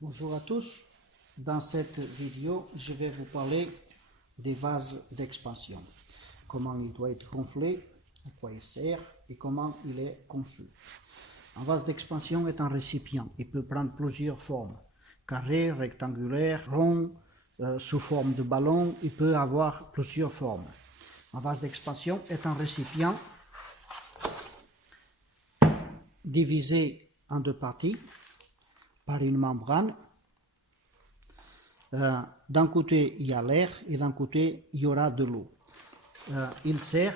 Bonjour à tous. Dans cette vidéo, je vais vous parler des vases d'expansion. Comment il doit être gonflé, à quoi il sert et comment il est conçu. Un vase d'expansion est un récipient. Il peut prendre plusieurs formes. Carré, rectangulaire, rond, sous forme de ballon. Il peut avoir plusieurs formes. Un vase d'expansion est un récipient divisé en deux parties par une membrane. D'un côté, il y a l'air et d'un côté, il y aura de l'eau. Il sert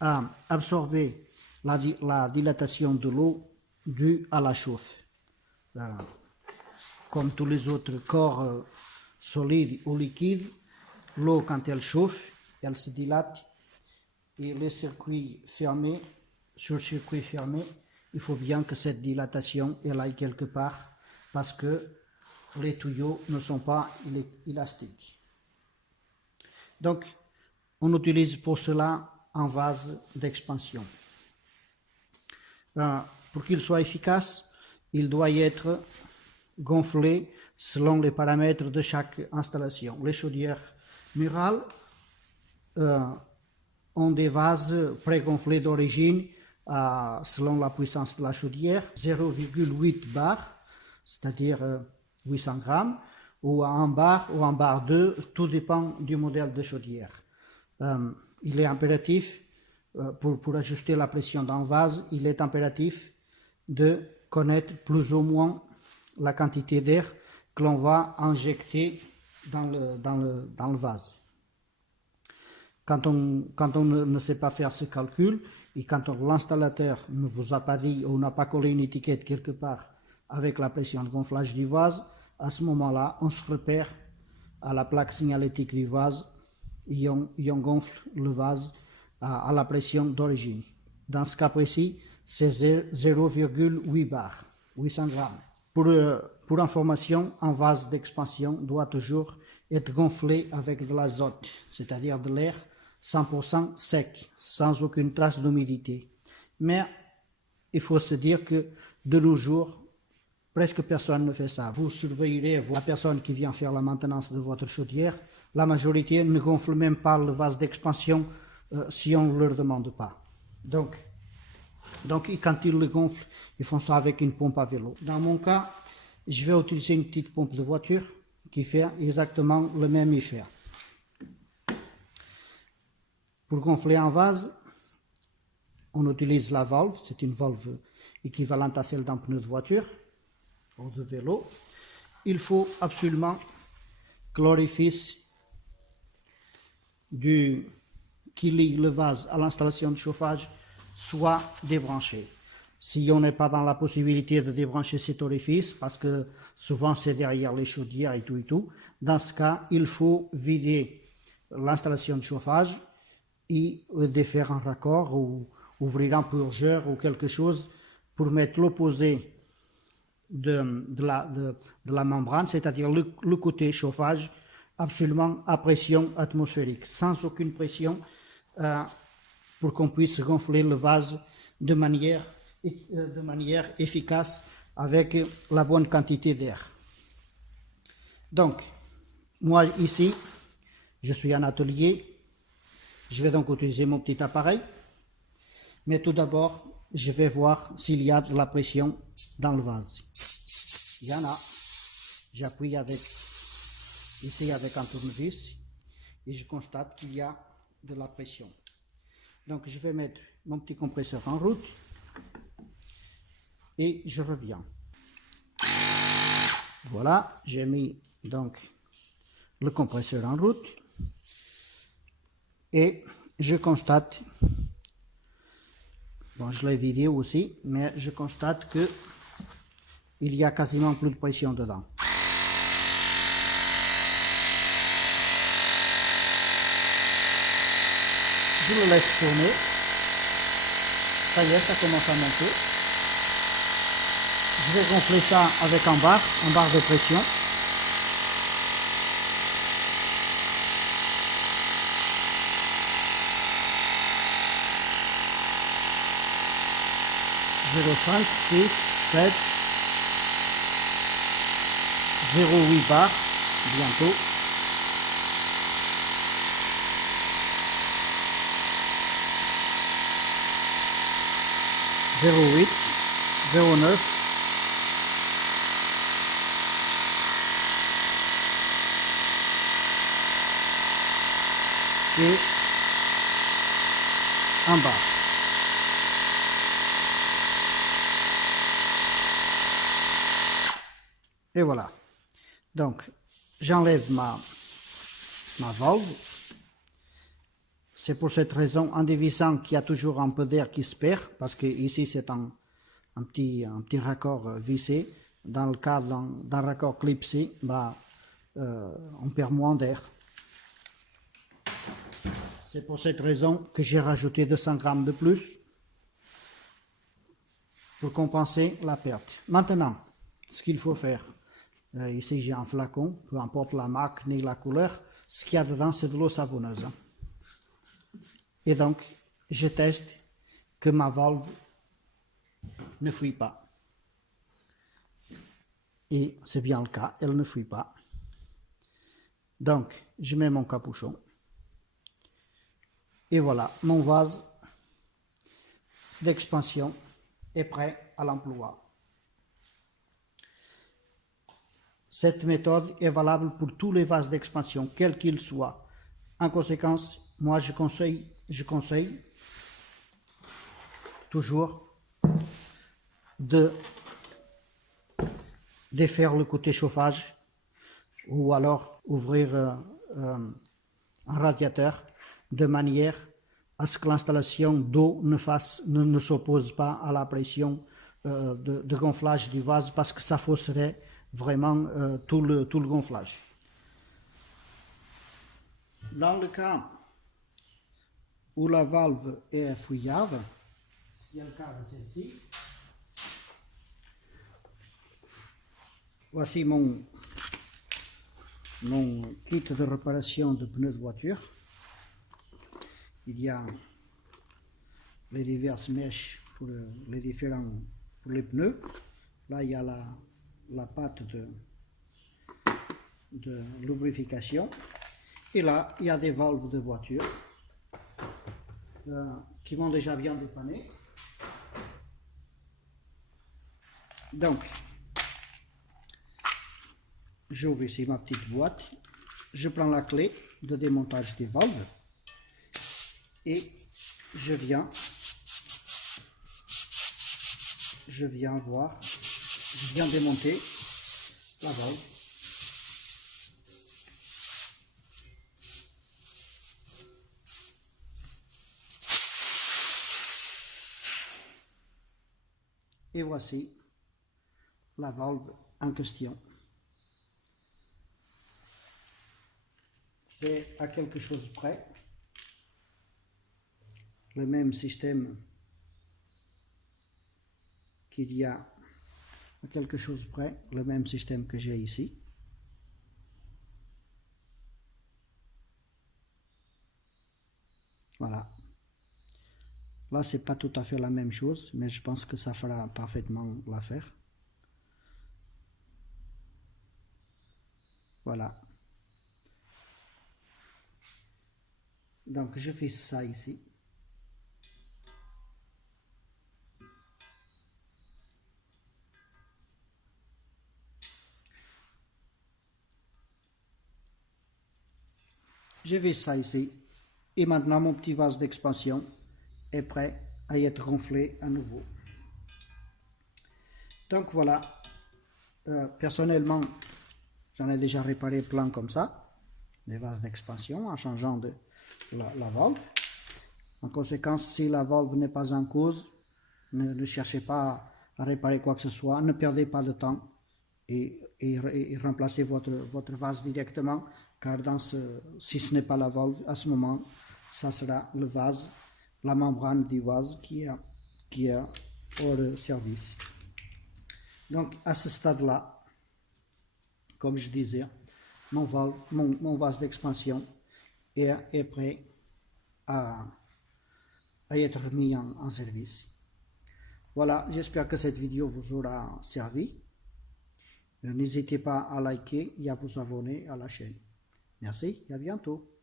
à absorber la dilatation de l'eau due à la chauffe. Comme tous les autres corps solides ou liquides, l'eau, quand elle chauffe, elle se dilate et les circuits fermés, sur circuit fermé, il faut bien que cette dilatation elle aille quelque part parce que les tuyaux ne sont pas élastiques. Donc, on utilise pour cela un vase d'expansion. Pour qu'il soit efficace, il doit être gonflé selon les paramètres de chaque installation. Les chaudières murales ont des vases prégonflés d'origine selon la puissance de la chaudière, 0,8 bar, c'est-à-dire 800 grammes, ou un bar ou un bar 2, tout dépend du modèle de chaudière. Il est impératif, pour ajuster la pression d'un vase, il est impératif de connaître plus ou moins la quantité d'air que l'on va injecter dans le vase. Quand on ne sait pas faire ce calcul et quand l'installateur ne vous a pas dit ou n'a pas collé une étiquette quelque part avec la pression de gonflage du vase, à ce moment-là, on se repère à la plaque signalétique du vase et on gonfle le vase à la pression d'origine. Dans ce cas précis, c'est 0,8 bar, 800 grammes. Pour information, un vase d'expansion doit toujours être gonflé avec de l'azote, c'est-à-dire de l'air 100% sec, sans aucune trace d'humidité. Mais il faut se dire que de nos jours, presque personne ne fait ça. Vous surveillerez la personne qui vient faire la maintenance de votre chaudière. La majorité ne gonfle même pas le vase d'expansion si on ne leur demande pas. Donc, quand ils le gonflent, ils font ça avec une pompe à vélo. Dans mon cas, je vais utiliser une petite pompe de voiture qui fait exactement le même effet. Pour gonfler un vase, on utilise la valve. C'est une valve équivalente à celle d'un pneu de voiture ou de vélo. Il faut absolument que l'orifice qui lie le vase à l'installation de chauffage soit débranché. Si on n'est pas dans la possibilité de débrancher cet orifice, parce que souvent c'est derrière les chaudières et tout, dans ce cas, il faut vider l'installation de chauffage et défaire un raccord ou ouvrir un purgeur ou quelque chose pour mettre l'opposé de la membrane, c'est-à-dire le côté chauffage, absolument à pression atmosphérique, sans aucune pression, pour qu'on puisse gonfler le vase de manière efficace avec la bonne quantité d'air. Donc, moi ici, je suis en atelier, je vais donc utiliser mon petit appareil, mais tout d'abord, je vais voir s'il y a de la pression dans le vase. Il y en a. J'appuie ici avec un tournevis et je constate qu'il y a de la pression. Donc je vais mettre mon petit compresseur en route et je reviens. Voilà, j'ai mis donc le compresseur en route et je constate, bon je l'ai vidé aussi, mais je constate que il y a quasiment plus de pression dedans. Je le laisse tourner. Ça y est, ça commence à monter. Je vais gonfler ça avec un bar de pression. « 0,5, 6, 7, 0,8 bar bientôt. Zéro huit, 0,9. Et en bas. Et voilà. Donc, j'enlève ma valve. C'est pour cette raison, en dévissant, qu'il y a toujours un peu d'air qui se perd, parce que ici c'est un petit raccord vissé. Dans le cas d'un raccord clipsé, on perd moins d'air. C'est pour cette raison que j'ai rajouté 200 grammes de plus pour compenser la perte. Maintenant, ce qu'il faut faire, ici j'ai un flacon, peu importe la marque ni la couleur, ce qu'il y a dedans c'est de l'eau savonneuse. Et donc, je teste que ma valve ne fuit pas. Et c'est bien le cas, elle ne fuit pas. Donc, je mets mon capuchon. Et voilà, mon vase d'expansion est prêt à l'emploi. Cette méthode est valable pour tous les vases d'expansion, quels qu'ils soient. En conséquence, moi je conseille toujours de défaire le côté chauffage ou alors ouvrir un radiateur de manière à ce que l'installation d'eau ne s'oppose pas à la pression de gonflage du vase, parce que ça fausserait vraiment tout le gonflage. Dans le cas où la valve est fouillable, ce qui est le cas de celle-ci, voici mon kit de réparation de pneus de voiture. Il y a les diverses mèches pour les pneus. Là, il y a la pâte de lubrification. Et là, il y a des valves de voiture qui vont déjà bien dépanner. Donc, j'ouvre ici ma petite boîte. Je prends la clé de démontage des valves. Et je viens démonter la valve. Et voici la valve en question. C'est à quelque chose près. Le même système qu'il y a à quelque chose près, le même système que j'ai ici. Voilà. Là, c'est pas tout à fait la même chose, mais je pense que ça fera parfaitement l'affaire. Voilà. Donc, je fais ça ici. Je vais ça ici. Et maintenant, mon petit vase d'expansion est prêt à être gonflé à nouveau. Donc voilà, personnellement, j'en ai déjà réparé plein comme ça, des vases d'expansion, en changeant de la valve. En conséquence, si la valve n'est pas en cause, ne cherchez pas à réparer quoi que ce soit, ne perdez pas de temps et remplacez votre vase directement, car si ce n'est pas la valve, à ce moment, ça sera le vase, la membrane du vase qui est hors de service. Donc à ce stade-là, comme je disais, mon vase d'expansion est prêt à être mis en service. Voilà, j'espère que cette vidéo vous aura servi. N'hésitez pas à liker et à vous abonner à la chaîne. Merci et à bientôt.